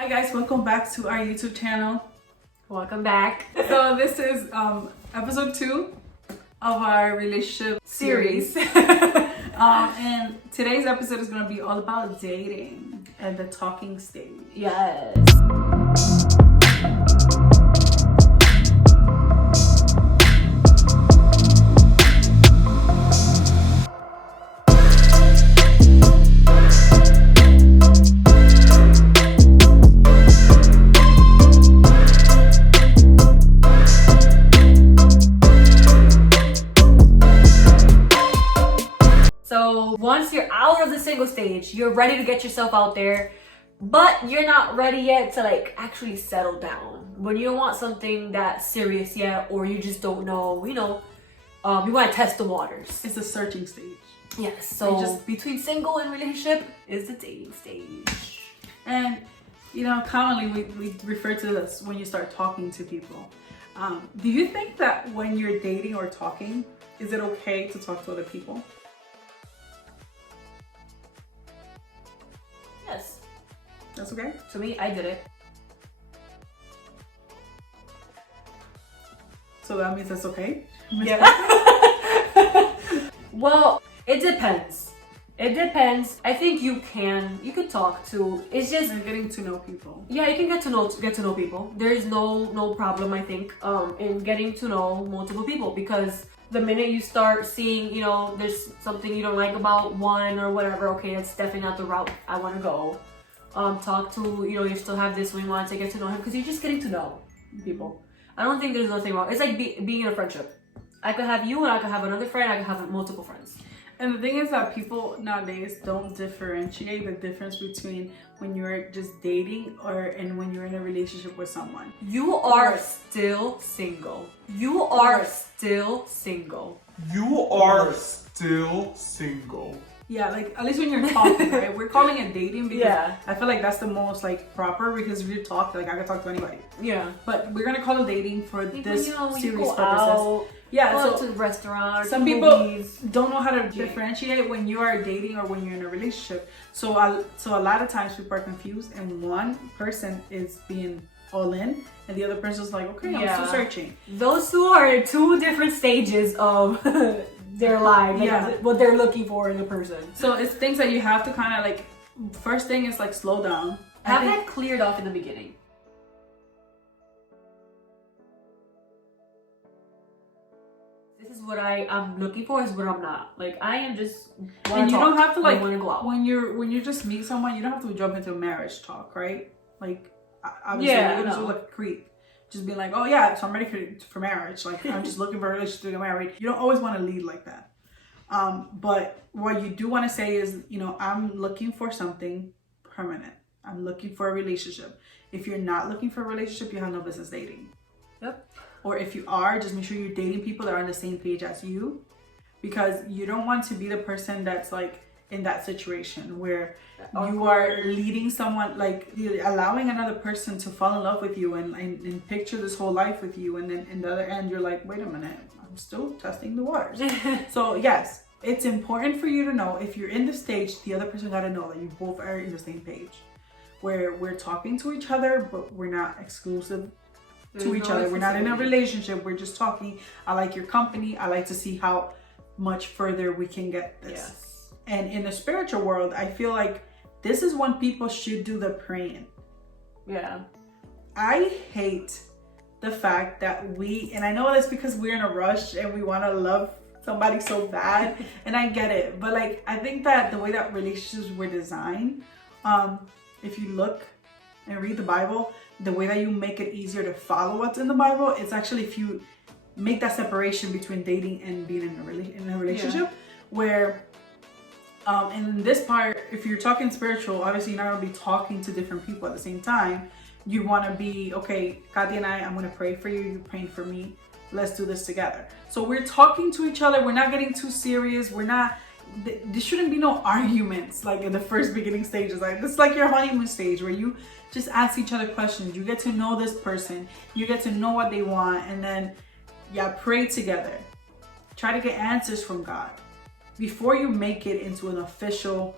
Hi guys, welcome back to our YouTube channel. Welcome back. So this is episode 2 of our relationship series. And today's episode is going to be all about dating and the talking stage. Yes. So once you're out of the single stage, you're ready to get yourself out there, but you're not ready yet to actually settle down. When you don't want something that's serious yet, or you just don't know, you want to test the waters. It's a searching stage. Yes. So just between single and relationship is the dating stage. And commonly we refer to this when you start talking to people. Do you think that when you're dating or talking, is it okay to talk to other people? Yes. That's okay? To me, I did it. So that means that's okay? Yeah. Well, it depends. It depends. I think you could talk to. It's just getting to know people. Yeah, you can get to know people. There is no problem, I think, in getting to know multiple people, because the minute you start seeing, there's something you don't like about one or whatever, okay, that's definitely not the route I want to go. Talk to, you still have this when you want to get to know him, because you're just getting to know people. I don't think there's nothing wrong. It's like being in a friendship. I could have you and I could have another friend. I could have multiple friends. And the thing is that people nowadays don't differentiate the difference between when you're just dating and when you're in a relationship with someone. You are still single. You are still single. You are still single. Yeah, at least when you're talking, right? We're calling it dating because I feel like that's the most proper, because if you talk, I can talk to anybody. Yeah. But we're gonna call it dating for this when series go purposes. Out, yeah, go so to the restaurant. Some people don't know how to differentiate when you are dating or when you're in a relationship. So a lot of times people are confused, and one person is being all in, and the other person's like, okay, I'm still searching. Those two are two different stages of their life, what they're looking for in a person. So it's things that you have to kind of first thing is slow down. Have that cleared off in the beginning. This is what I'm looking for, is what I'm not. I am just and you don't have to want to go out. when you just meet someone, you don't have to jump into marriage talk, right? Obviously you're gonna look like a creep. Just being like, oh yeah, so I'm ready for marriage. I'm just looking for a relationship to get married. You don't always want to lead like that. But what you do want to say is, I'm looking for something permanent. I'm looking for a relationship. If you're not looking for a relationship, you have no business dating. Yep. Or if you are, just make sure you're dating people that are on the same page as you, because you don't want to be the person that's in that situation where you are leading someone, you're allowing another person to fall in love with you and picture this whole life with you, and then in the other end you're like, wait a minute, I'm still testing the waters. So yes, it's important for you to know, if you're in the stage, the other person got to know that you both are in the same page, where we're talking to each other, but we're not exclusive to each other. We're not in a relationship, we're just talking. I like your company. I like to see how much further we can get this. Yes. And in the spiritual world, I feel like this is when people should do the praying. Yeah. I hate the fact that and I know that's because we're in a rush and we want to love somebody so bad, and I get it, but I think that the way that relationships were designed, if you look and read the Bible, the way that you make it easier to follow what's in the Bible, it's actually if you make that separation between dating and being in a relationship, where in this part, if you're talking spiritual, obviously you're not going to be talking to different people at the same time. You want to be, okay, Kathy and I'm going to pray for you, you're praying for me, let's do this together. So we're talking to each other, we're not getting too serious, there shouldn't be no arguments in the first beginning stages. This is your honeymoon stage, where you just ask each other questions, you get to know this person, you get to know what they want, and then pray together. Try to get answers from God before you make it into an official,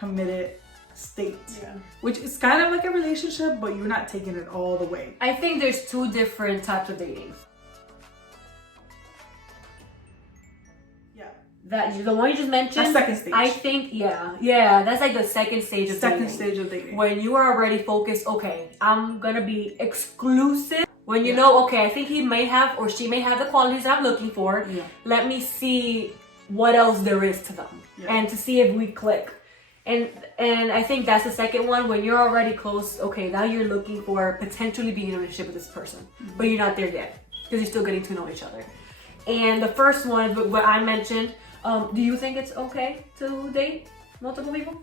committed state, Yeah. which is kind of like a relationship, but you're not taking it all the way. I think there's two different types of dating. Yeah. That the one you just mentioned. That's second stage. I think, yeah, that's like the second stage of dating. Second stage of dating. When you are already focused, okay, I'm gonna be exclusive. When you know, okay, I think he may have or she may have the qualities I'm looking for. Yeah. Let me see what else there is to them, and to see if we click. And I think that's the second one, when you're already close. Okay, now you're looking for potentially being in a relationship with this person, but you're not there yet because you're still getting to know each other. And the first one, what I mentioned, do you think it's okay to date multiple people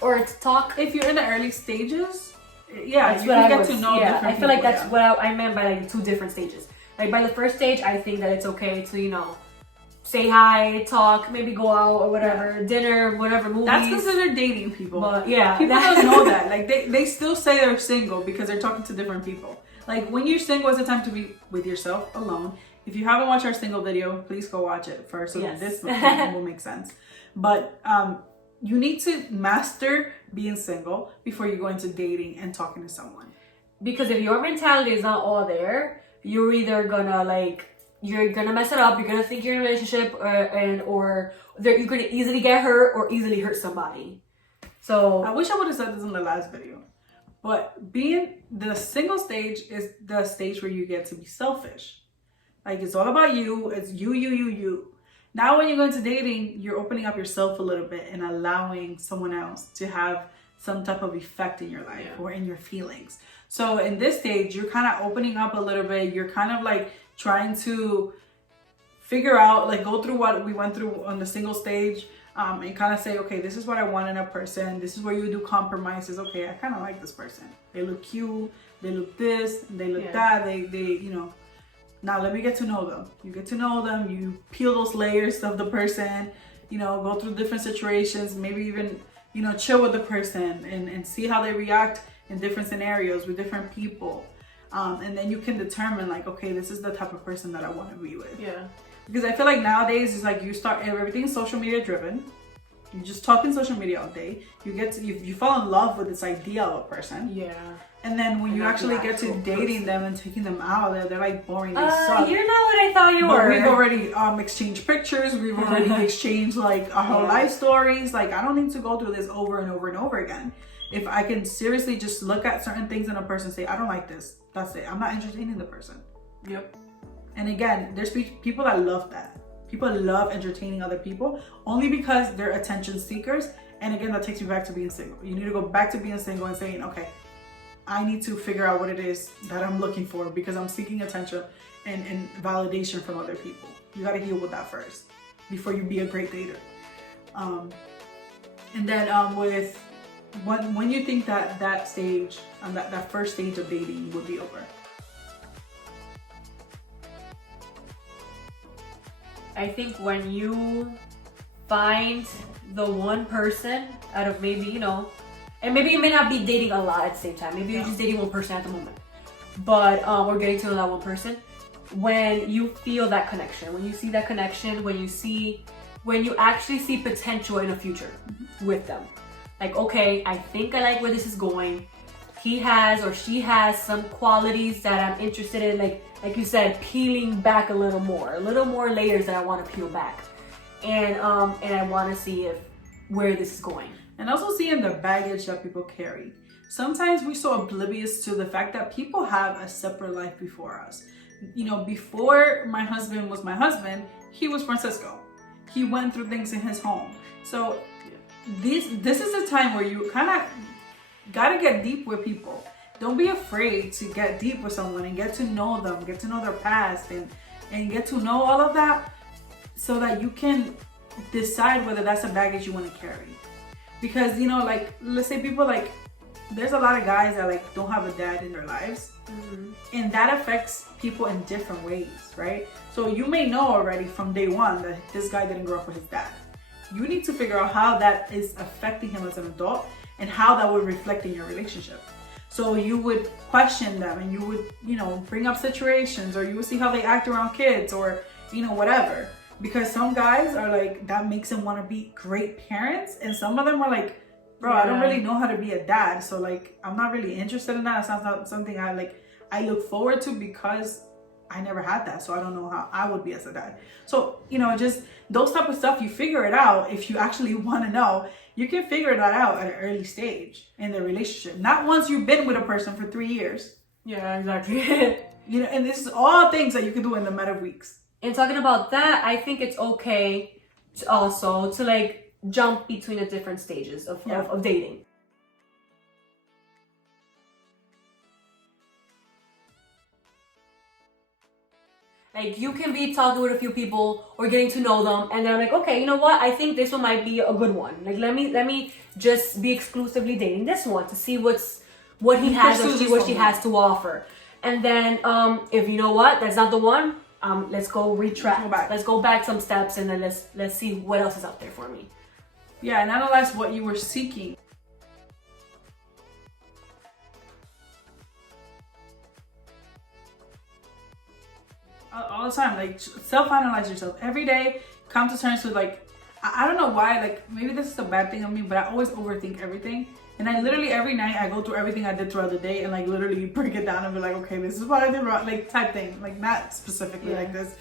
or to talk? If you're in the early stages, yeah, That's you what can I get was, to know yeah, different I feel like people, that's what I meant by like two different stages. Like by the first stage, I think that it's okay to, you know, say hi, talk, maybe go out or whatever, dinner, whatever, movies. That's considered dating, people. But yeah, people don't know that. Like they still say they're single because they're talking to different people. Like when you're single, it's a time to be with yourself alone. If you haven't watched our single video, please go watch it first so that this will make sense. But you need to master being single before you go into dating and talking to someone. Because if your mentality is not all there, you're either gonna you're gonna mess it up. You're gonna think you're in a relationship, or you're gonna easily get hurt or easily hurt somebody. So I wish I would have said this in the last video, but being the single stage is the stage where you get to be selfish. Like it's all about you. It's you. Now when you go into dating, you're opening up yourself a little bit and allowing someone else to have some type of effect in your life or in your feelings. So in this stage, you're kind of opening up a little bit. You're kind of like trying to figure out, like go through what we went through on the single stage, and kind of say, okay, this is what I want in a person. This is where you do compromises. Okay, I kind of like this person. They look cute. They look this. They look that. They, you know. Now let me get to know them. You get to know them. You peel those layers of the person. You know, go through different situations. Maybe even, you know, chill with the person and see how they react in different scenarios with different people. And then you can determine like, okay, this is the type of person that I want to be with. yeah. Because I feel like nowadays it's like you start, everything's social media driven. You just talk in social media all day. You get to, you fall in love with this idea of a person. Yeah. And then when you actually get to dating them and taking them out, they're like boring. They suck. You're not what I thought you But were. we've already exchanged pictures. We've already exchanged like our whole life stories. Like I don't need to go through this over and over and over again. If I can seriously just look at certain things in a person and say, I don't like this. That's it. I'm not entertaining the person. Yep. And again, there's people that love that. People love entertaining other people only because they're attention seekers. And again, that takes you back to being single. You need to go back to being single and saying, okay, I need to figure out what it is that I'm looking for because I'm seeking attention and validation from other people. You got to heal with that first before you be a great dater. And then with when you think that stage, that first stage of dating would be over. I think when you find the one person out of maybe, you know, and maybe you may not be dating a lot at the same time. Maybe you're just dating one person at the moment. But we're getting to know that one person. When you feel that connection, when you see that connection, when you actually see potential in the future with them. Like, okay, I think I like where this is going. He has or she has some qualities that I'm interested in, like you said, peeling back a little more layers that I want to peel back. And I want to see where this is going. And also seeing the baggage that people carry. Sometimes we're so oblivious to the fact that people have a separate life before us. You know, before my husband was my husband, he was Francisco. He went through things in his home. So this is a time where you kind of gotta get deep with people. Don't be afraid to get deep with someone and get to know them, get to know their past and get to know all of that so that you can decide whether that's a baggage you want to carry. Because, you know, like, let's say people like, there's a lot of guys that like don't have a dad in their lives. And that affects people in different ways, right? So you may know already from day one that this guy didn't grow up with his dad. You need to figure out how that is affecting him as an adult and how that would reflect in your relationship. So you would question them and you would, you know, bring up situations, or you would see how they act around kids, or, you know, whatever. Because some guys are like, that makes them want to be great parents, and some of them are like, bro, I don't really know how to be a dad. So like, I'm not really interested in that. It's not something I look forward to because I never had that. So I don't know how I would be as a dad. So, just those type of stuff, you figure it out. If you actually want to know, you can figure that out at an early stage in the relationship. Not once you've been with a person for 3 years. Yeah, exactly. And this is all things that you can do in the matter of weeks. And talking about that, I think it's okay to like jump between the different stages of dating. Like, you can be talking with a few people or getting to know them, and then I'm like, okay, you know what? I think this one might be a good one. Like, let me just be exclusively dating this one to see what he has or what she has to offer. And then, if you know what, that's not the one, let's go retract. Let's go back some steps, and then let's see what else is out there for me. Yeah, and analyze what you were seeking. All the time, like, self-analyze yourself every day. Come to terms with, like, I don't know why, like, maybe this is a bad thing of me, but I always overthink everything. And I literally every night I go through everything I did throughout the day and like literally break it down and be like, okay, this is what I did wrong, like type thing, like not specifically like this,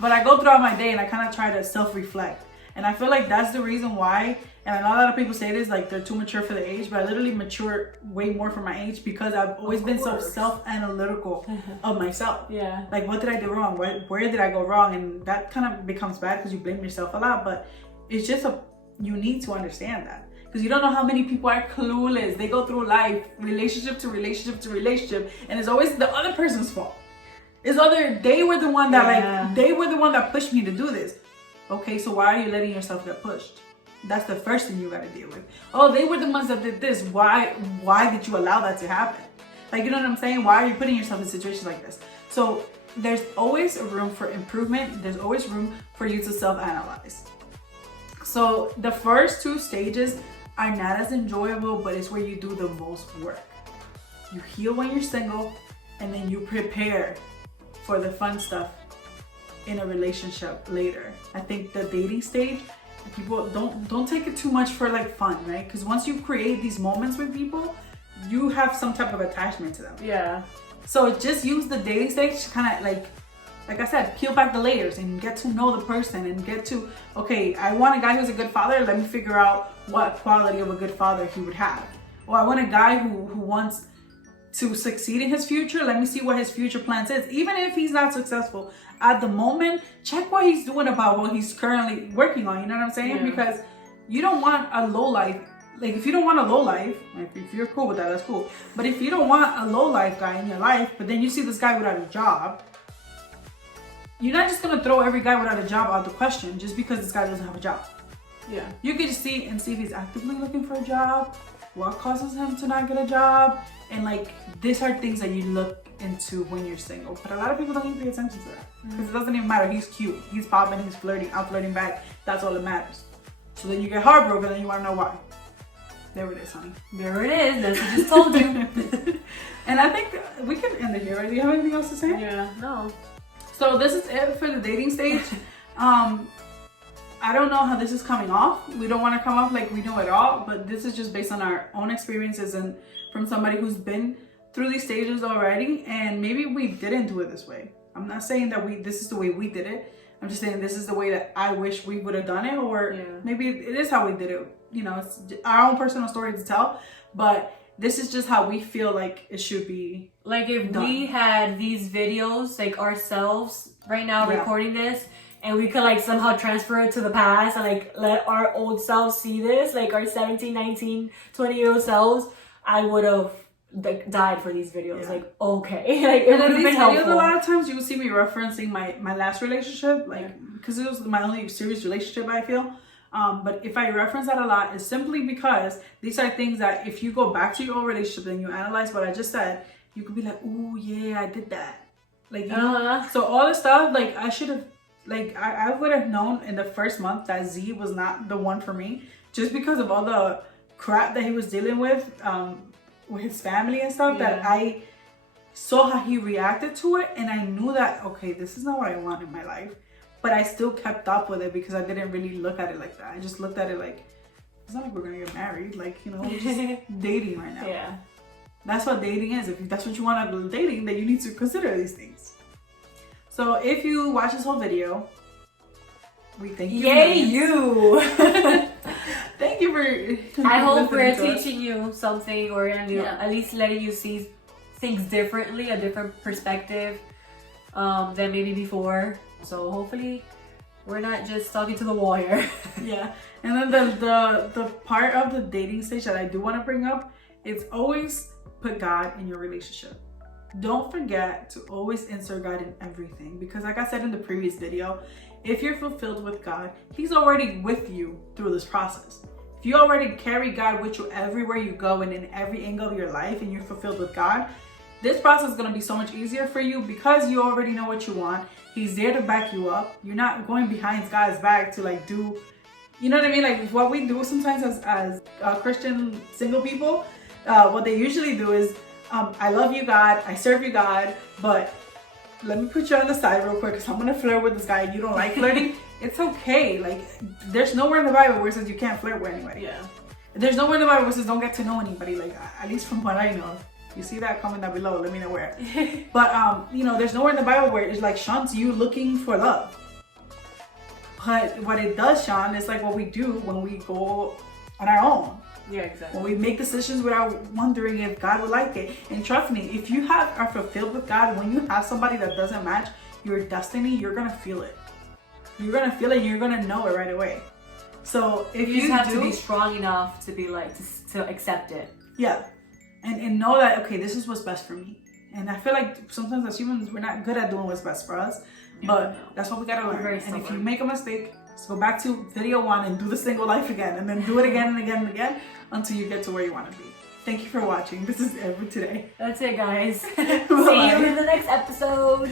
but I go throughout my day and I kind of try to self-reflect. And I feel like that's the reason why, and I know a lot of people say this, like they're too mature for the age, but I literally mature way more for my age because I've always been so self-analytical of myself. Yeah. Like, what did I do wrong? Where did I go wrong? And that kind of becomes bad because you blame yourself a lot, but it's just you need to understand that. Because you don't know how many people are clueless. They go through life, relationship to relationship to relationship, and it's always the other person's fault. They were the one that they were the one that pushed me to do this. Okay, so why are you letting yourself get pushed? That's the first thing you gotta deal with. Oh, they were the ones that did this. Why did you allow that to happen? Like, you know what I'm saying? Why are you putting yourself in situations like this? So there's always a room for improvement. There's always room for you to self-analyze. So the first 2 stages are not as enjoyable, but it's where you do the most work. You heal when you're single, and then you prepare for the fun stuff in a relationship later. I think the dating stage, people don't take it too much for like fun, right? Because once you create these moments with people, you have some type of attachment to them. Yeah. So just use the dating stage to kind of like I said, peel back the layers and get to know the person and get to, okay, I want a guy who's a good father. Let me figure out what quality of a good father he would have. Or I want a guy who wants to succeed in his future. Let me see what his future plans is. Even if he's not successful at the moment, check what he's doing about what he's currently working on. You know what I'm saying? Yeah. Because you don't want a low life. Like, if you don't want a low life, if you're cool with that, that's cool. But if you don't want a low life guy in your life, but then you see this guy without a job, you're not just gonna throw every guy without a job out the question just because this guy doesn't have a job. Yeah. You can just see if he's actively looking for a job, what causes him to not get a job, and like, these are things that you look into when you're single. But a lot of people don't even pay attention to that because it doesn't even matter. He's cute, he's popping, he's flirting, I'm flirting back. That's all that matters. So then you get heartbroken and you want to know why. There it is, honey. There it is. That's what I just told you. And I think we can end it here, right? Do you have anything else to say? Yeah. No. So this is it for the dating stage. I don't know how this is coming off. We don't want to come off like we know it all, but this is just based on our own experiences and from somebody who's been through these stages already. And maybe we didn't do it this way. I'm not saying that this is the way we did it. I'm just saying this is the way that I wish we would have done it, or maybe it is how we did it. You know, it's our own personal story to tell, but this is just how we feel like it should be. Like, if we had these videos, like ourselves right now recording this, and we could like somehow transfer it to the past and like let our old selves see this, like our 17, 19, 20-year-old selves, I would have like died for these videos. Like, okay. Like, it would have been helpful. A lot of times you will see me referencing my last relationship, like, because it was my only serious relationship, I feel. But if I reference that a lot, it's simply because these are things that if you go back to your own relationship and you analyze what I just said, you could be like, ooh, yeah, I did that. Like, you know? So all the stuff, like, I should have, like, I would have known in the first month that Z was not the one for me, just because of all the crap that he was dealing with his family and stuff, that I saw how he reacted to it, and I knew that, okay, this is not what I want in my life. But I still kept up with it because I didn't really look at it like that. I just looked at it like, It's not like we're gonna get married. Like, you know, we're just dating right now. Yeah. That's what dating is. If that's what you want out of dating, then you need to consider these things. So if you watch this whole video, we thank you. Yay, you! Thank you for. I hope we're listening to us. teaching you something, or at least letting you see things differently, a different perspective than maybe before. So hopefully we're not just talking to the wall here. Yeah. And then the part of the dating stage that I do want to bring up is always put God in your relationship. Don't forget to always insert God in everything, because like I said in the previous video, if you're fulfilled with God, He's already with you through this process. If you already carry God with you everywhere you go and in every angle of your life, and you're fulfilled with God, this process is going to be so much easier for you because you already know what you want. He's there to back you up. You're not going behind God's back to like do, you know what I mean? Like what we do sometimes as Christian single people, what they usually do is, I love you, God, I serve you, God, but let me put you on the side real quick because I'm going to flirt with this guy and you don't like flirting. It's okay. Like, there's nowhere in the Bible where it says you can't flirt with anybody. Yeah. There's nowhere in the Bible where it says don't get to know anybody. Like, at least from what I know. You see that? Comment down below. Let me know where. But, you know, there's nowhere in the Bible where it's like shuns you looking for love. But what it does, Sean, is like what we do when we go on our own. Yeah, exactly. When we make decisions without wondering if God would like it. And trust me, if you are fulfilled with God, when you have somebody that doesn't match your destiny, you're going to feel it. You're going to feel it and you're going to know it right away. So if you just have to be strong enough to be like, to accept it. Yeah. And know that, okay, this is what's best for me. And I feel like sometimes as humans, we're not good at doing what's best for us. But that's what we got to learn. And if you make a mistake, just go back to video 1 and do the single life again. And then do it again and again and again until you get to where you want to be. Thank you for watching. This is it for today. That's it, guys. See you in the next episode.